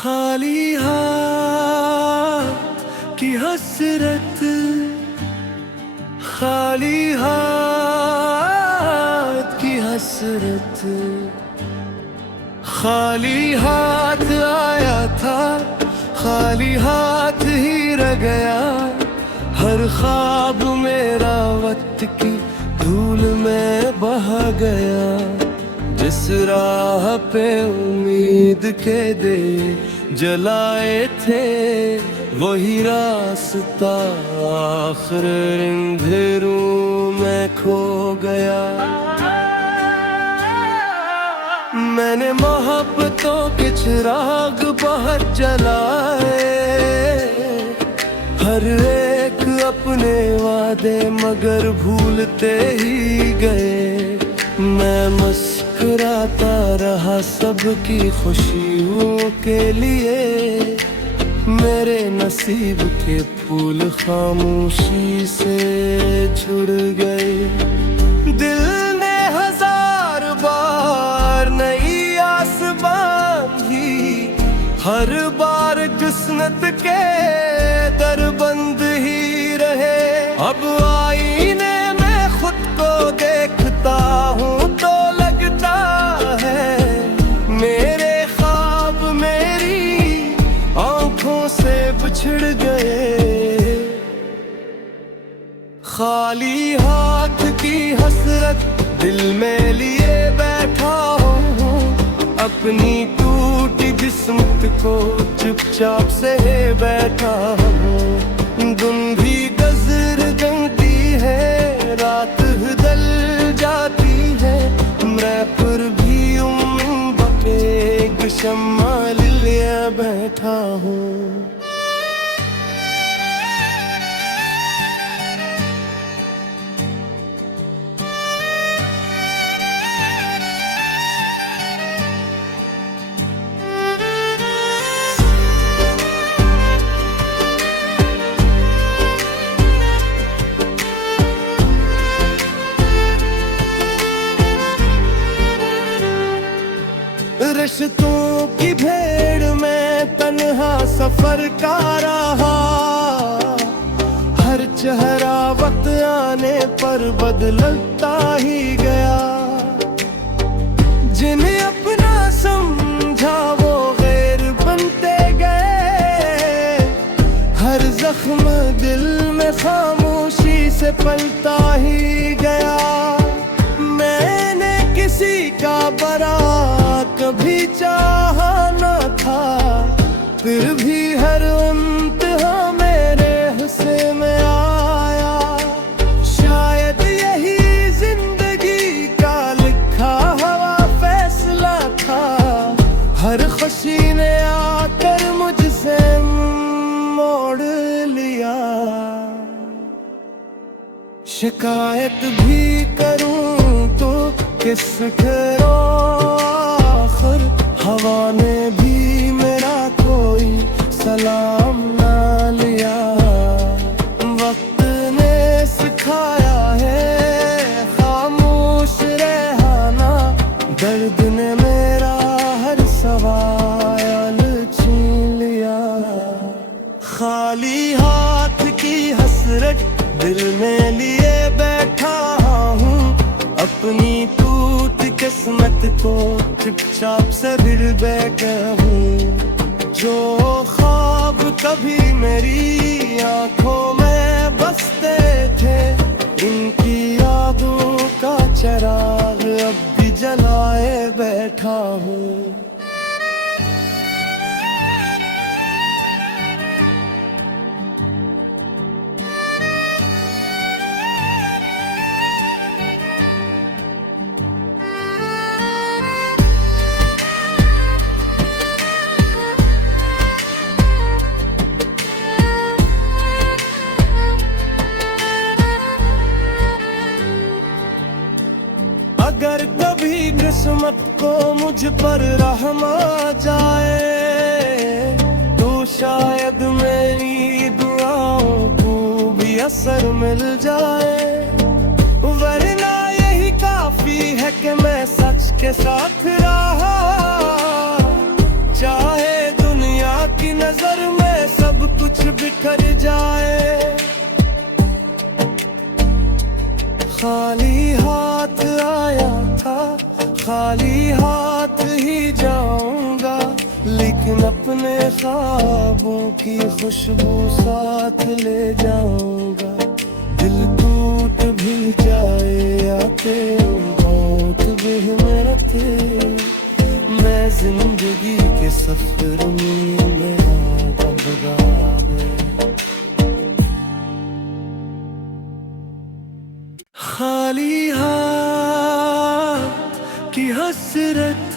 खाली हाथ की हसरत, खाली हाथ की हसरत। खाली हाथ आया था, खाली हाथ ही रह गया। हर ख्वाब मेरा वक्त की धूल में बहा गया। जिस राह पे उम्मीद के दे जलाए थे, वही रास्ता आखिर अंधेरों में खो गया। मैंने मोहब्बतों के चिराग बहुत जलाए, हर एक अपने वादे मगर भूलते ही गए। मैं मुस्कुराता रहा सबकी खुशियों के लिए, मेरे नसीब के फूल खामोशी से जुड़ गए। दिल ने हजार बार नई आस बांधी, हर बार किस्मत के दर बंद ही रहे। अब आईने में खुद को देखता हूँ तो लगता है मेरे ख्वाब मेरी आंखों से बिछड़ गए। खाली हाथ की हसरत दिल में लिए बैठा हूँ, अपनी टूटी किस्मत को चुपचाप से बैठा हूँ। दिन भी गजर गंती है, रात दल जाती है, मैं पर भी उम्मीद पे एक शम्मा लिए बैठा हूँ। रिश्तों की भीड़ में तन्हा सफर का रहा, हर चेहरा वक्त आने पर बदलता ही गया। जिन्हें अपना समझा वो गैर बनते गए, हर जख्म दिल में खामोशी से पलता ही गया। मैंने किसी का बरा कभी चाहा न था, फिर भी हर इम्तिहा मेरे हिस्से में आया। शायद यही जिंदगी का लिखा हुआ फैसला था, हर खुशी ने आकर मुझसे मोड़ लिया। शिकायत भी करूं तो किस करो, हवा ने भी मेरा कोई सलाम ना लिया। वक्त ने सिखाया है खामोश रहना, दर्द ने मेरा हर सवाल छीन लिया। खाली हाथ की हसरत दिल में लिए बैठा हूँ, अपनी किस्मत को चुपचाप से दिल बैठा हूँ। जो ख्वाब कभी मेरी आंखों में बसते थे, इनकी यादों का चिराग अब भी जलाए बैठा हूँ। अगर कभी किस्मत को मुझ पर रहम आ जाए, तो शायद मेरी दुआओं को भी असर मिल जाए। वरना यही काफी है कि मैं सच के साथ रहा, चाहे दुनिया बिखर जाए। खाली हाथ आया था, खाली हाथ ही जाऊंगा, लेकिन अपने ख्वाबों की खुशबू साथ ले जाऊंगा। दिल टूट भी जाए आते मौत भी मेरा थे, मैं जिंदगी के सफर में घबरा गया। खाली हाथ की हसरत,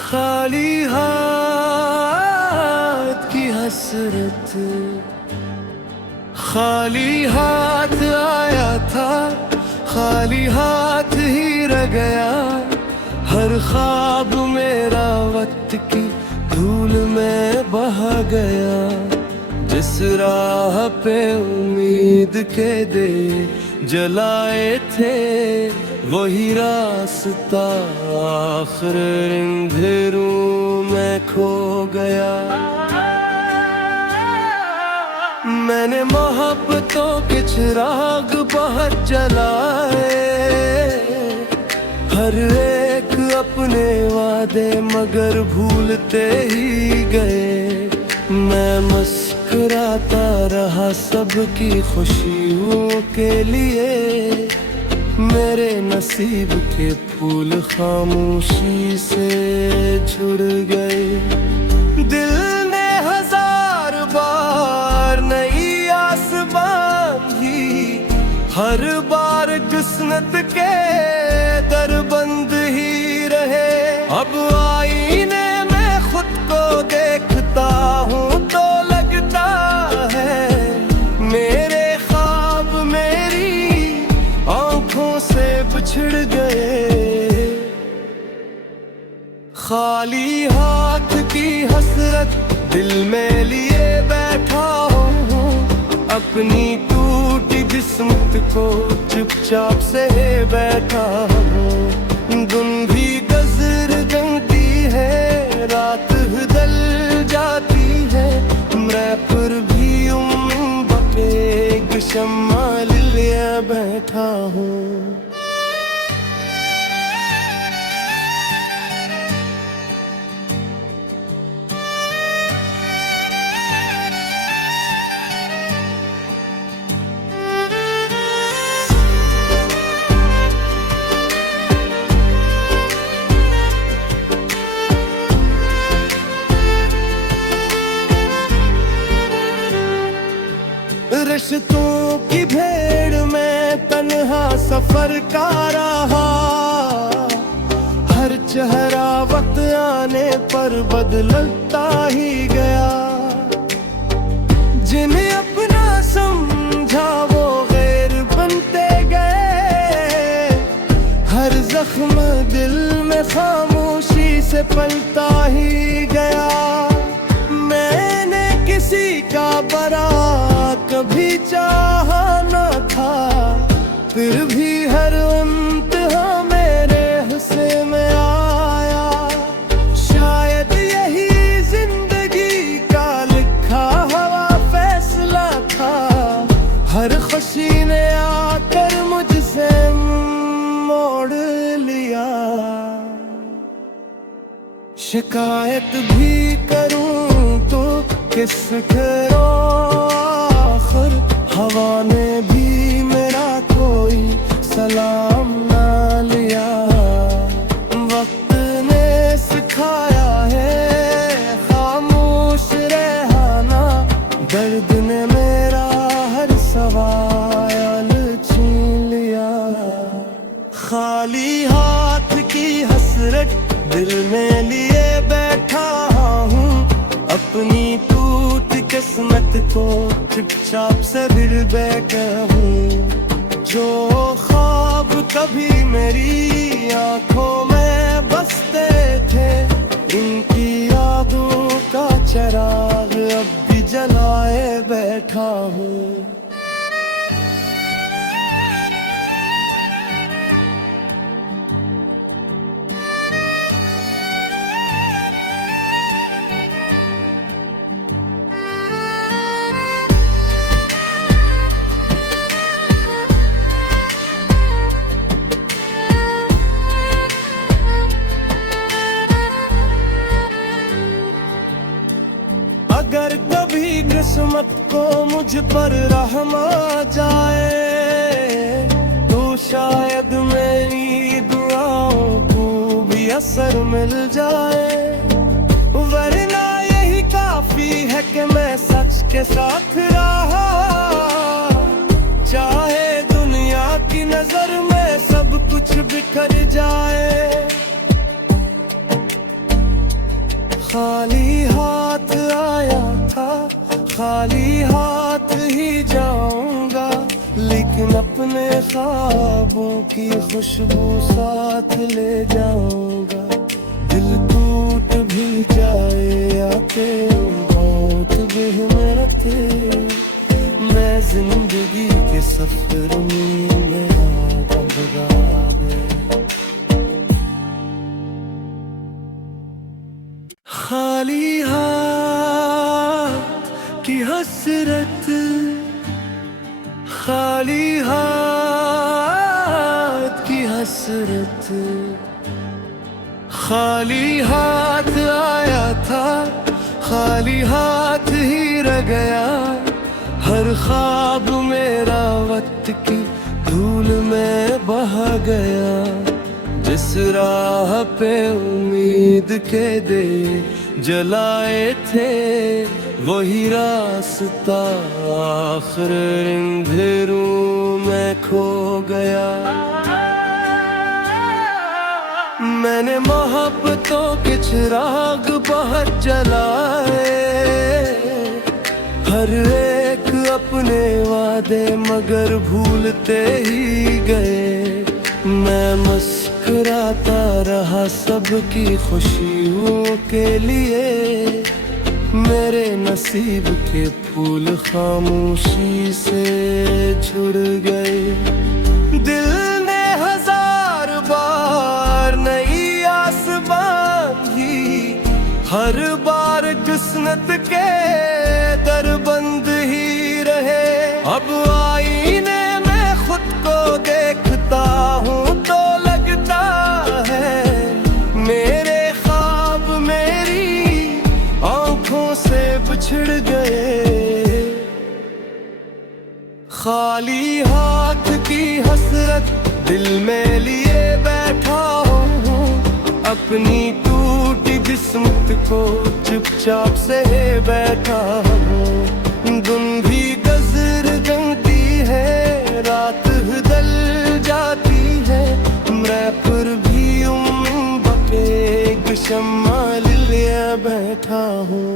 खाली हाथ की हसरत, खाली हाथ आया था, खाली हाथ ही रह गया। हर ख्वाब मेरा वक्त की धूल में बहा गया। जिस राह पे उम्मीद के दे जलाए थे, वही रास्ता आखिर अंधेरों में खो गया। मैंने मोहब्बतों के चिराग बहुत जलाए, हर एक अपने वादे मगर भूलते ही गए। मैं मुस्कुराता रहा सबकी खुशियों के लिए, मेरे नसीब के फूल खामोशी से झुड़ गए। दिल ने हजार बार नई आस बांधी, हर बार किस्मत के दर बंद ही रहे। अब आईने में खुद को देखता हूँ तो लगता है मेरे ख्वाब मेरी आंखों से बिछड़ गए। खाली हाथ की हसरत दिल में लिए बैठा हूँ, अपनी टूटी किस्मत को चुपचाप से बैठा हूँ। दिन भी गजर जंगती है, रात बदल जाती है, मैं पर भी एक शम्मा लिए बैठा हूँ। रिश्तों की भीड़ में तन्हा सफर का रहा, हर चेहरा वक्त आने पर बदलता ही गया। जिन्हें अपना समझा वो गैर बनते गए, हर जख्म दिल में खामोशी से पलता ही गया। मैंने किसी का बरा कभी चाहा न था, फिर भी हर इम्तिहा मेरे हिस्से में आया। शायद यही जिंदगी का लिखा हुआ फैसला था, हर खुशी ने आकर मुझसे मोड़ लिया। शिकायत भी करूं तो किस करूं, हवा ने भी मेरा कोई सलाम ना लिया। वक्त ने सिखाया है खामोश रहना, दर्द ने मेरा हर सवाल छीन लिया। खाली हाथ की हसरत दिल में लिए बैठा हूँ, अपनी किस्मत को चुपचाप से फिर बैठा हूँ। जो ख्वाब कभी मेरी आंखों में बसते थे, इनकी यादों का चराग अब भी जलाए बैठा हूँ। अगर कभी किस्मत को मुझ पर रहम आ जाए तो शायद मेरी दुआओं को भी असर मिल जाए, वरना यही काफी है कि मैं सच के साथ रहा। चाहे दुनिया की नजर में सब कुछ बिखर जाए, खाली हाथ आया था खाली हाथ ही जाऊंगा, लेकिन अपने ख्वाबों की खुशबू साथ ले जाऊंगा। दिल टूट भी जाए या फिर मौत भी मेरा थे, मैं जिंदगी के सफर में मेरा बगा दे। खाली हाथ की हसरत, खाली हाथ की हसरत, खाली हाथ आया था खाली हाथ ही रह गया। हर ख्वाब मेरा वक्त की धूल में बहा गया, जिस राह पे उम्मीद के दे जलाए थे वही रास्ता आखिर अंधेरों में खो गया। मैंने मोहब्बतों के चिराग बहुत जलाए, हर एक अपने वादे मगर भूलते ही गए। मैं मुस्कुराता रहा सबकी खुशियों के लिए, मेरे नसीब के फूल खामोशी से झुड़ गए। दिल ने हजार बार नई आस बांधी, हर बार किस्मत के दर बंद ही रहे। अब आईने में खुद को देखता हूँ तो लगता है मेरे ख्वाब मेरी आंखों से बिछड़ गए। खाली हाथ की हसरत दिल में लिए बैठा हूँ, अपनी टूटी किस्मत को चुपचाप से बैठा हूँ। दिन भी गजर गंती है, रात दल जाती है, मैं पर भी बके शम्मा लिया बैठा हूँ।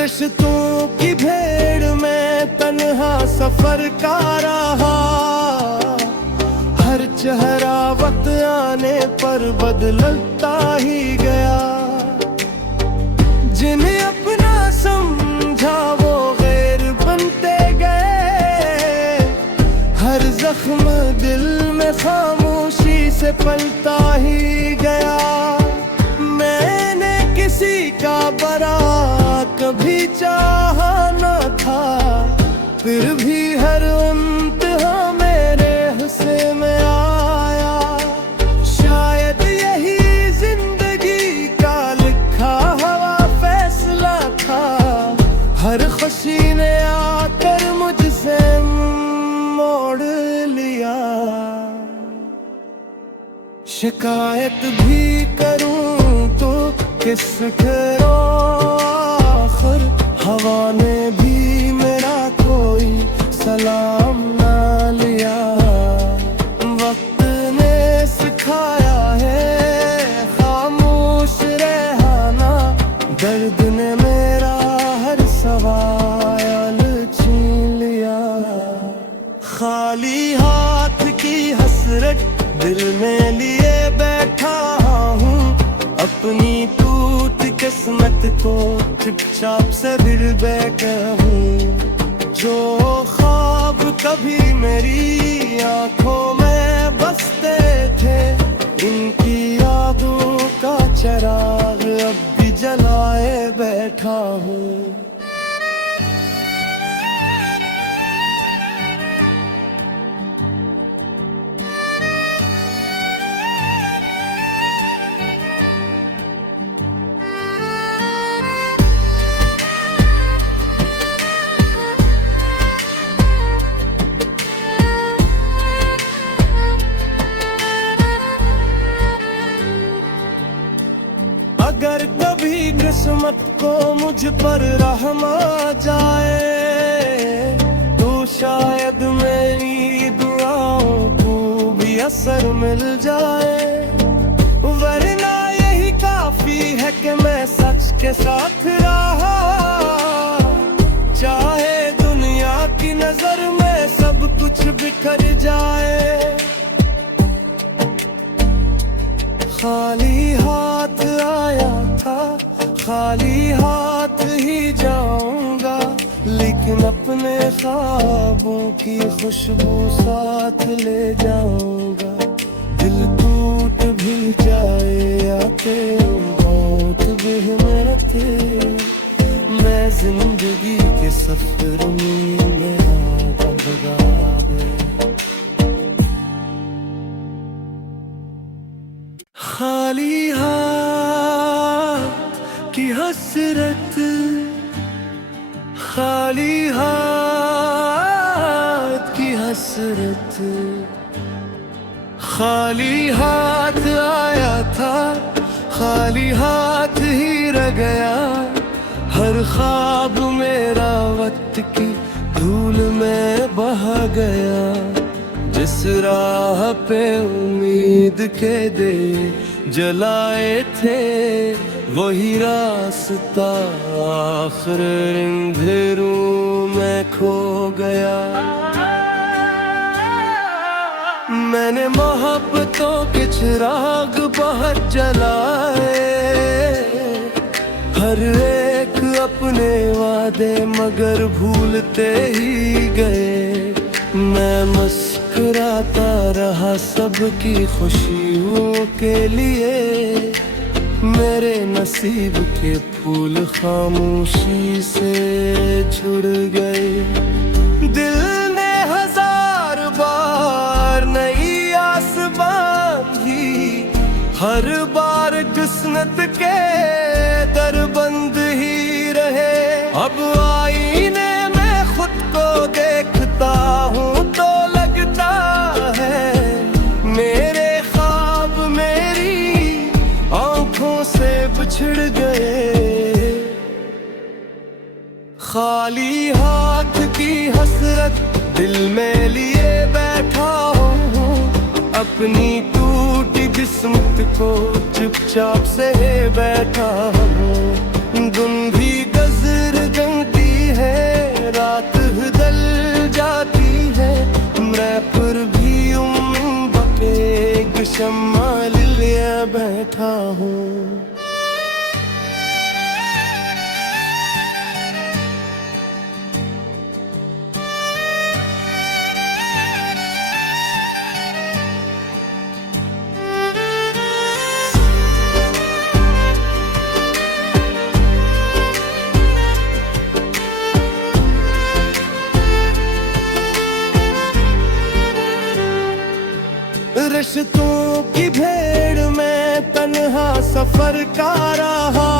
रिश्तों की भीड़ में तन्हा सफर का रहा, हर चेहरा वक्त आने पर बदलता ही गया। जिन्हें अपना समझा वो गैर बनते गए, हर जख्म दिल में खामोशी से पलता ही गया। मैंने किसी का बरा कभी चाहा न था, फिर भी हर इम्तिहान मेरे हिस्से में आया। शायद यही जिंदगी का लिखा हुआ फैसला था, हर खुशी ने आकर मुझसे मोड़ लिया। शिकायत भी करूं तो किस करूं, आखिर हवा ने भी मेरा कोई सलाम ना लिया। वक्त ने सिखाया है खामोश रहना, दर्द ने मेरा हर सवाल छीन लिया। खाली हाथ की हसरत दिल में लिए बैठा हूँ, अपनी टूट किस्मत को चुपचाप से दिल बैठा हूँ। जो ख्वाब का कभी मेरी आंखों में बसते थे, इनकी यादों का चिराग अब भी जलाए बैठा हूँ। अगर कभी किस्मत को मुझ पर रहम आ जाए, तो शायद मेरी दुआओं को भी असर मिल जाए। वरना यही काफी है कि मैं सच के साथ रहा, चाहे दुनिया की नजर में सब कुछ बिखर जाए। खाली हाथ आया था, खाली हाथ ही जाऊंगा, लेकिन अपने ख्वाबों की खुशबू साथ ले जाऊंगा। दिल टूट भी जाए आते मौत भी मरते, मैं जिंदगी के सफर में आगा बढ़ा दे। खाली हाथ की हसरत, खाली हाथ की हसरत, खाली हाथ आया था, खाली हाथ ही रह गया। हर ख्वाब मेरा वक्त की धूल में बहा गया। जिस राह पे उम्मीद के दे जलाए थे, वही रास्ता आखिर अंधेरों में खो गया। मैंने मोहब्बतों के चिराग बहुत जलाए, हर एक अपने वादे मगर भूलते ही गए। मैं मुस्कुराता रहा सबकी खुशियों के लिए, मेरे नसीब के फूल खामोशी से झुड़ गए। दिल ने हजार बार नई आस बांधी, हर बार किस्मत के दर बंद ही रहे। अब आईने में खुद को देखता हूँ तो लगता है मेरे ख्वाब मेरी आंखों से बिछड़ गए। खाली हाथ की हसरत दिल में लिए बैठा हूँ, अपनी टूटी किस्मत को चुपचाप से बैठा हूँ। दिन भी गजर जंगती है, रात बदल जाती है, मैं फिर भी उम्मीद के एक शम्मा लिए बैठा हूँ। रिश्तों की भीड़ में तन्हा सफर का रहा,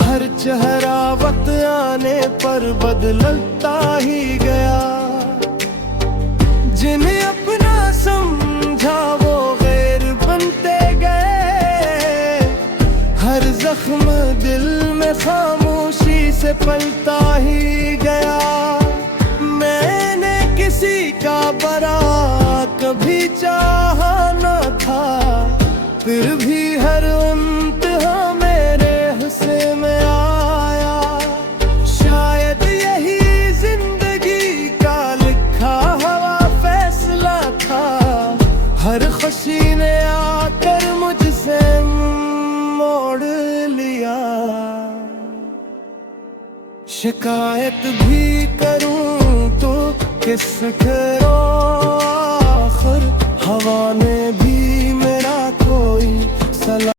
हर चेहरा वक्त आने पर बदलता ही गया। जिन्हें अपना समझा वो गैर बनते गए, हर जख्म दिल में खामोशी से पलता ही गया। मैंने किसी का बरा कभी चाहा न था, फिर भी हर इम्तिहा मेरे हिस्से में आया। शायद यही जिंदगी का लिखा हुआ फैसला था, हर खुशी ने आकर मुझसे मोड़ लिया। शिकायत भी करूं तो किसके आखिर हवा ने भी मेरा कोई सलाम